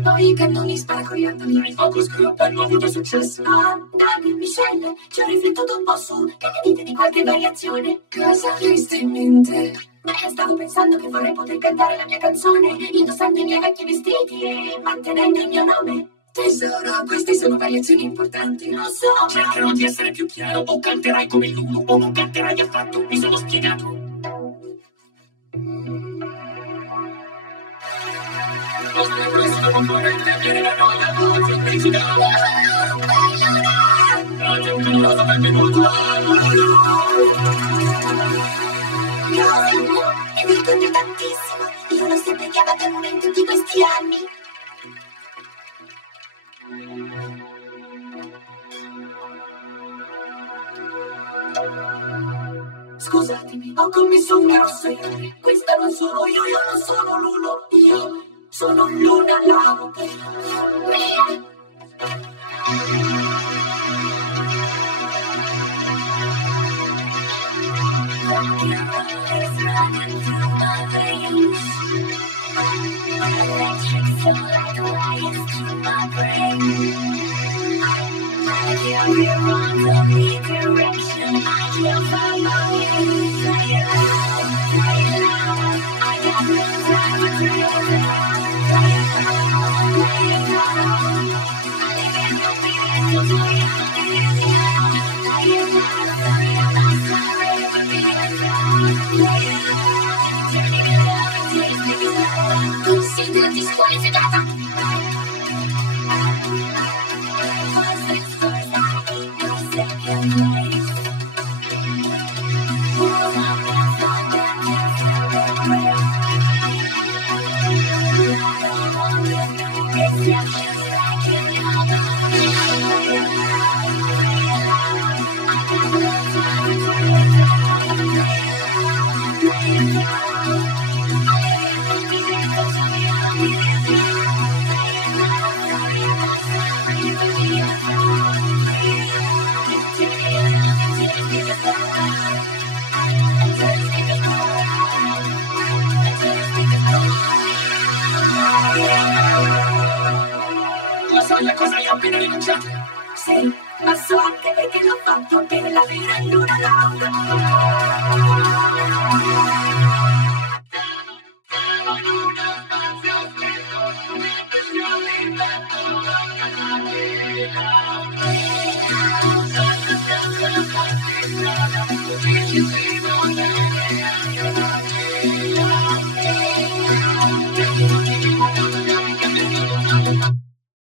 E poi i cannoni sparacoriandoli nel focus group hanno avuto successo. Ah, Doug, Michelle, ci ho riflettuto un po' su. Che ne dite di qualche variazione? Cosa avreste in mente? Stavo pensando che vorrei poter cantare la mia canzone, indossando i miei vecchi vestiti e mantenendo il mio nome. Tesoro, queste sono variazioni importanti, lo so. Cercherò di essere più chiaro, o canterai come Lulu, o non canterai affatto, mi sono spiegato. Lo stesso dopo corrente, viene la noia, voce principale. Radio caloroso, benvenuto. E mi ricordo tantissimo, io l'ho sempre chiamata Luna in tutti questi anni. Scusatemi, ho commesso un grosso errore. Questa non sono io non sono Lulu. Io sono Luna Loud. Electric so like wires to my brain. I feel you on the direction. I can't follow you. Say it loud, say it loud. I got no time for dreaming. Say it loud, say it loud. I live in the fear, so do you believe me? Say it loud, sorry, I'm not sorry for being wrong. Say it loud, turning it up and tasting it loud. Consider disqualificata. Lo so a cosa io ho appena rinunciato. Sì, ma so anche perché l'ho fatto per la vera Luna Loud.